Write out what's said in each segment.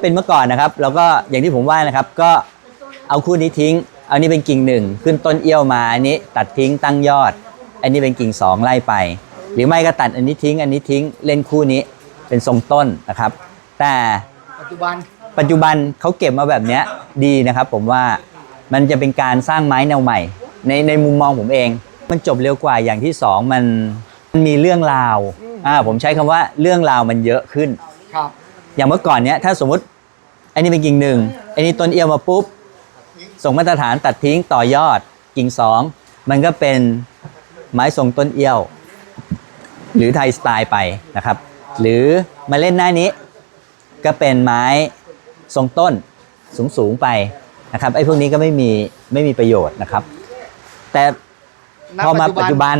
เป็นเมื่อก่อนนะครับแล้วก็อย่างที่ผมว่านะครับก็เอาคู่นี้ทิ้ง เอานี่เป็นกิ่งหนึ่งขึ้นต้นเอี้ยวมาอันนี้ตัดทิ้งตั้งยอด อันนี้เป็นกิ่งสองไล่ไป หรือไม่ก็ตัดอันนี้ทิ้ง อันนี้ทิ้งเล่นคู่นี้เป็นทรงต้นนะครับ แต่ปัจจุบันปัจจุบันเขาเก็บมาแบบเนี้ยดีนะครับผมว่ามันจะเป็นการสร้างไม้แนวใหม่ ในในมุมมองผมเอง มันจบเร็วกว่าอย่างที่สองมันมันมีเรื่องราวอ่าผมใช้คำว่าเรื่องราวมันเยอะขึ้นครับ อย่างเมื่อก่อนเนี้ยถ้าสมมติอันนี้เป็นกิ่งหนึ่งอันนี้ต้นเอี้ยวมาปุ๊บ ส่งมาตรฐานตัดทิ้งต่อยอดกิ่งสองมันก็เป็นไม้ทรงต้นเอี้ยว หรือไทยสไตล์ไปนะครับ หรือมาเล่นหน้านี้ ก็เป็นไม้ทรงต้นสูงสูงๆไปนะครับไอ้พวกนี้ก็ไม่มีไม่มีประโยชน์นะครับ แต่ณพอมาปัจจุบัน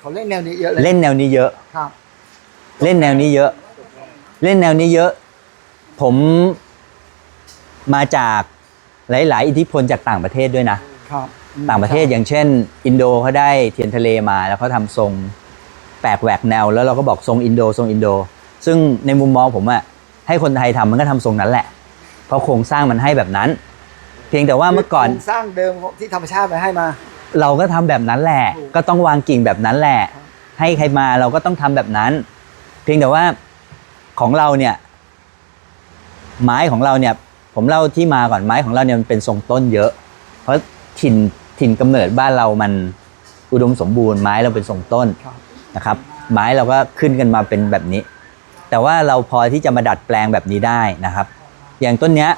เขาเล่นแนวนี้เยอะเลยเล่นแนวนี้เยอะครับ เล่นแนวนี้เยอะ เล่นแนวนี้เยอะ ผมมาจากหลาย ๆ อิทธิพลจากต่างประเทศด้วยนะ ครับต่างประเทศอย่างเช่น อินโดเขาได้เทียนทะเลมาแล้วเขาทำทรงแปลกแหวกแนว แล้วเราก็บอกทรงอินโดทรงอินโด ซึ่งในมุมมองผมอะให้คนไทยทำมันก็ทำทรงนั้นแหละ เพราะโครงสร้างมันให้แบบนั้น เพียงแต่ว่าเมื่อก่อน โครงสร้างเดิมที่ธรรมชาติมาให้มา เราก็ทำแบบนั้นแหละถูกก็ต้องวางกิ่งแบบนั้นแหละ ให้ใครมาเราก็ต้องทำแบบนั้น เพียงแต่ว่า ของเราเนี่ย ไม้ของเราเนี่ย ผมเล่าที่มาก่อนไม้ของเราเนี่ยมันเป็นทรงต้นเยอะ เพราะถิ่นถิ่นกำเนิดบ้านเรามันอุดมสมบูรณ์ไม้เราเป็นทรงต้นครับนะครับ ไม้เราก็ขึ้นกันมาเป็นแบบนี้ แต่ว่าเราพอที่จะมาดัดแปลงแบบนี้ได้นะครับ อย่างต้นเนี้ย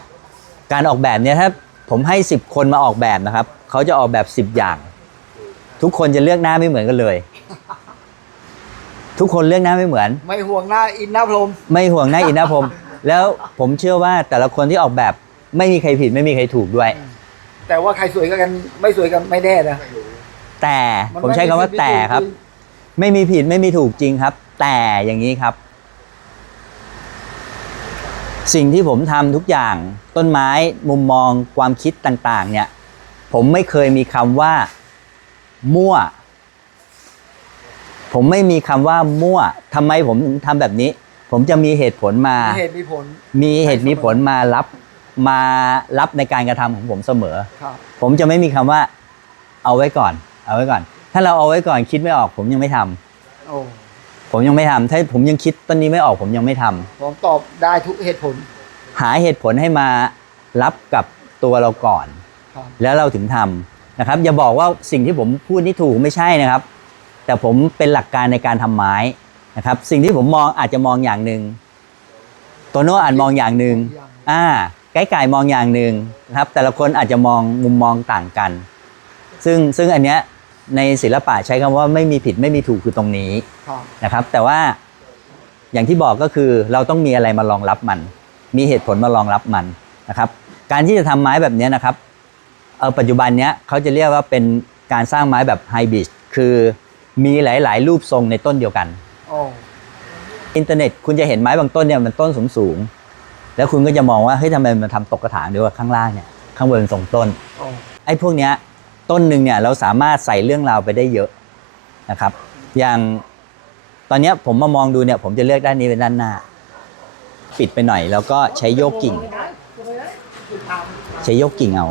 การออกแบบเนี่ยถ้าผมให้ 10 คนมาออกแบบนะครับเขาจะออกแบบ 10 อย่าง ทุกคนจะเลือกหน้าไม่เหมือนกันเลย ทุกคนเลือกหน้าไม่เหมือน ไม่ห่วงหน้าอินหน้าพรหมไม่ห่วงหน้าอินหน้าผมแล้วผมเชื่อว่าแต่ละคนที่ออกแบบไม่มีใครผิดไม่มีใครถูกด้วย แต่ว่าใครสวยกันไม่สวยกันไม่แน่นะ แต่นผมใช้คำว่าไผิดแต่ครับ ไม่มีผิดไม่มีถูกจริงครับ แต่อย่างนี้ครับ สิ่งที่ผมทำทุกอย่างต้นไม้มุมมองความคิดต่าง ๆ เนี่ย ผมไม่เคยมีคำว่า มั่ว ผมไม่มีคำว่ามั่วทำไมผมถึงทำแบบนี้ ผมจะมีเหตุผลมา มีเหตุมีผล มีเหตุมีผลมารับมารับในการกระทำของผมเสมอ ครับ ผมจะไม่มีคำว่า เอาไว้ก่อน เอาไว้ก่อน ถ้าเราเอาไว้ก่อนคิดไม่ออก ผมยังไม่ทำโอ้ผมยังไม่ทำถ้าผมยังคิดต้นนี้ไม่ออก ผมยังไม่ทำ ผมตอบได้ทุกเหตุผล หาเหตุผลให้มารับกับตัวเราก่อน ครับ แล้วเราถึงทำนะครับ อย่าบอกว่าสิ่งที่ผมพูดนี่ถูกไม่ใช่นะครับ แต่ผมเป็นหลักการในการทำไม้นะครับ สิ่งที่ผมมองอาจจะมองอย่างหนึ่งโตโน่อาจมองอย่างหนึ่งอ่าไก่ไก่มองอย่างหนึ่งนะครับ แต่ละคนอาจจะมองมุมมองต่างกัน ซึ่งซึ่งอันเนี้ยในศิลปะใช้คำว่าไม่มีผิดไม่มีถูกคือตรงนี้นะครับ แต่ว่าอย่างที่บอกก็คือเราต้องมีอะไรมารองรับมัน มีเหตุผลมารองรับมันนะครับ การที่จะทำไม้แบบนี้นะครับเออปัจจุบันเนี้ยเขาจะเรียกว่าเป็นการสร้างไม้แบบไฮบริดคือ มีหลาย ๆ รูปทรงในต้นเดียวกันโอ้อินเทอร์เน็ตคุณจะเห็นไม้บางต้นเนี่ยมันต้นสูงสูงๆแล้วคุณก็จะมองว่าเฮ้ยทำไมมันทำตกกระถางด้วยว่าข้างล่างเนี่ยข้างบนเป็นทรงต้นโอ้ไอ้พวกเนี้ยต้นหนึ่งเนี่ยเราสามารถใส่เรื่องราวไปได้เยอะนะครับ อย่างตอนเนี้ยผมมามองดูเนี่ย ผมจะเลือกด้านนี้เป็นด้านหน้า ปิดไปหน่อย แล้วก็ใช้โยกกิ่ง ใช้โยกกิ่งเอา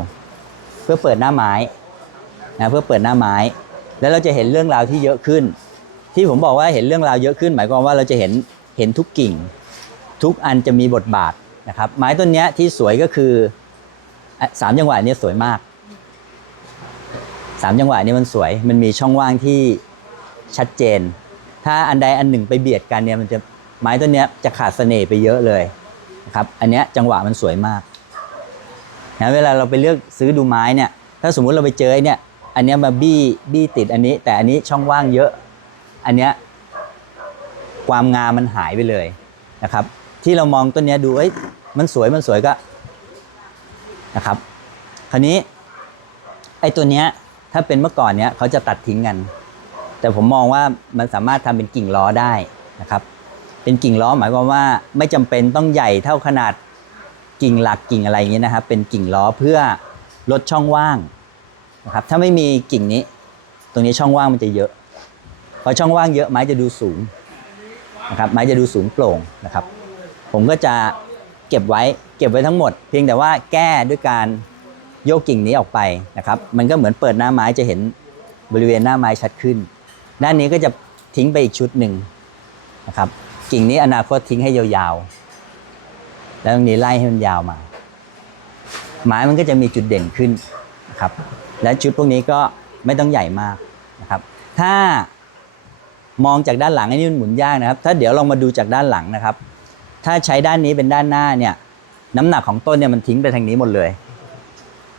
เพื่อเปิดหน้าไม้นะเพื่อเปิดหน้าไม้ แล้วเราจะเห็นเรื่องราวที่เยอะขึ้น ที่ผมบอกว่าเห็นเรื่องราวเยอะขึ้น หมายความว่าเราจะเห็นเห็นทุกกิ่ง ทุกอันจะมีบทบาทนะครับไม้ต้นนี้ที่สวยก็คือสามจังหวะนี้สวยมากสามจังหวะนี้มันสวยมันมีช่องว่างที่ชัดเจน ถ้าอันใดอันหนึ่งไปเบียดกันเนี่ยมันจะไม้ต้นนี้จะขาดเสน่ห์ไปเยอะเลยนะครับอันนี้จังหวะมันสวยมากนะเวลาเราไปเลือกซื้อดูไม้เนี่ยถ้าสมมุติเราไปเจอเนี่ย อันนี้มาบี้บี้ติดอันนี้ แต่อันนี้ช่องว่างเยอะ อันเนี้ยความงามมันหายไปเลยนะครับ ที่เรามองต้นเนี้ยดูเอ้ยมันสวยมันสวยก็นะครับ คราวนี้ไอ้ตัวเนี้ยถ้าเป็นเมื่อก่อนเนี้ยเขาจะตัดทิ้งกัน แต่ผมมองว่ามันสามารถทำเป็นกิ่งล้อได้นะครับ เป็นกิ่งล้อหมายความว่าไม่จำเป็นต้องใหญ่เท่าขนาดกิ่งหลักกิ่งอะไรอย่างเงี้ยนะครับ เป็นกิ่งล้อเพื่อลดช่องว่าง นะครับถ้าไม่มีกิ่งนี้ ตรงนี้ช่องว่างมันจะเยอะพอช่องว่างเยอะไม้จะดูสูงนะครับไม้จะดูสูงโปร่งนะครับ ผมก็จะเก็บไว้เก็บไว้ทั้งหมด เพียงแต่ว่าแก้ด้วยการโยกกิ่งนี้ออกไปนะครับ มันก็เหมือนเปิดหน้าไม้จะเห็นบริเวณหน้าไม้ชัดขึ้น ด้านนี้ก็จะทิ้งไปอีกชุดหนึ่งนะครับ กิ่งนี้อนาคตทิ้งให้ยาวๆ แล้วตรงนี้ไล่ให้มันยาวมา ไม้มันก็จะมีจุดเด่นขึ้น นะครับและชุดพวกนี้ก็ไม่ต้องใหญ่มากนะครับถ้ามองจากด้านหลังอันนี้มันหมุนยากนะครับ ถ้าเดี๋ยวลองมาดูจากด้านหลังนะครับ ถ้าใช้ด้านนี้เป็นด้านหน้าเนี่ยน้ำหนักของต้นเนี่ยมันทิ้งไปทางนี้หมดเลย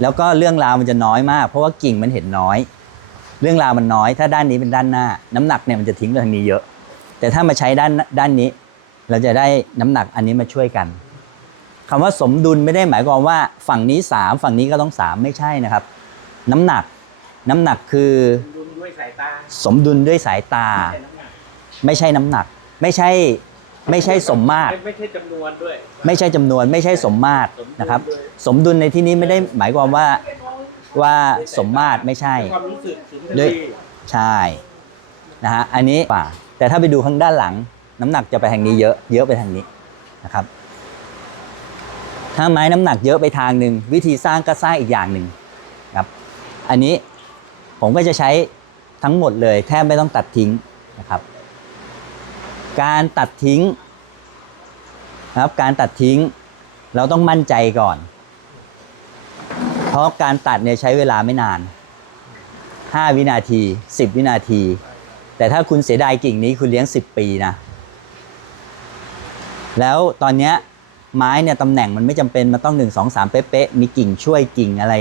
แล้วก็เรื่องราวมันจะน้อยมาก เพราะว่ากิ่งมันเห็นน้อย เรื่องราวมันน้อย ถ้าด้านนี้เป็นด้านหน้า น้ำหนักเนี่ยมันจะทิ้งไปทางนี้เยอะ แต่ถ้ามาใช้ด้านด้านนี้ เราจะได้น้ำหนักอันนี้มาช่วยกัน คำว่าสมดุลไม่ได้หมายความว่าฝั่งนี้สามฝั่งนี้ก็ต้องสามไม่ใช่นะครับ น้ำหนักน้ำหนักคือดุลด้วยสายตา สมดุลด้วยสายตา ไม่ใช่น้ำหนัก ไม่ใช่น้ำหนักไม่ใช่ไม่ใช่สมมาตรไม่ไม่ใช่จำนวนด้วย ไม่ใช่จำนวนไม่ใช่สมมาตรนะครับ สมดุลในที่นี้ไม่ได้หมายความว่าว่าสมมาตรไม่ใช่ความรู้สึกสุนทด้วยรีใช่นะฮะอันนี้ป่าแต่ถ้าไปดูข้างด้านหลัง น้ำหนักจะไปทางนี้เยอะเยอะไปทางนี้นะครับ ถ้าไม้น้ำหนักเยอะไปทางหนึ่งวิธีสร้างก็สร้างอีกอย่างหนึ่งครับอันนี้ผมก็จะใช้ทั้งหมดเลยแทบไม่ต้องตัดทิ้งนะครับ การตัดทิ้งนะครับการตัดทิ้งเราต้องมั่นใจก่อน เพราะการตัดเนี่ยใช้เวลาไม่นาน 5 วินาที 10 วินาที แต่ถ้าคุณเสียดายกิ่งนี้คุณเลี้ยง 10 ปีนะ แล้วตอนเนี้ย ไม้เนี่ยตำแหน่งมันไม่จำเป็นมันต้อง 1 2 3 เป๊ะๆมีกิ่งช่วยกิ่งอะไร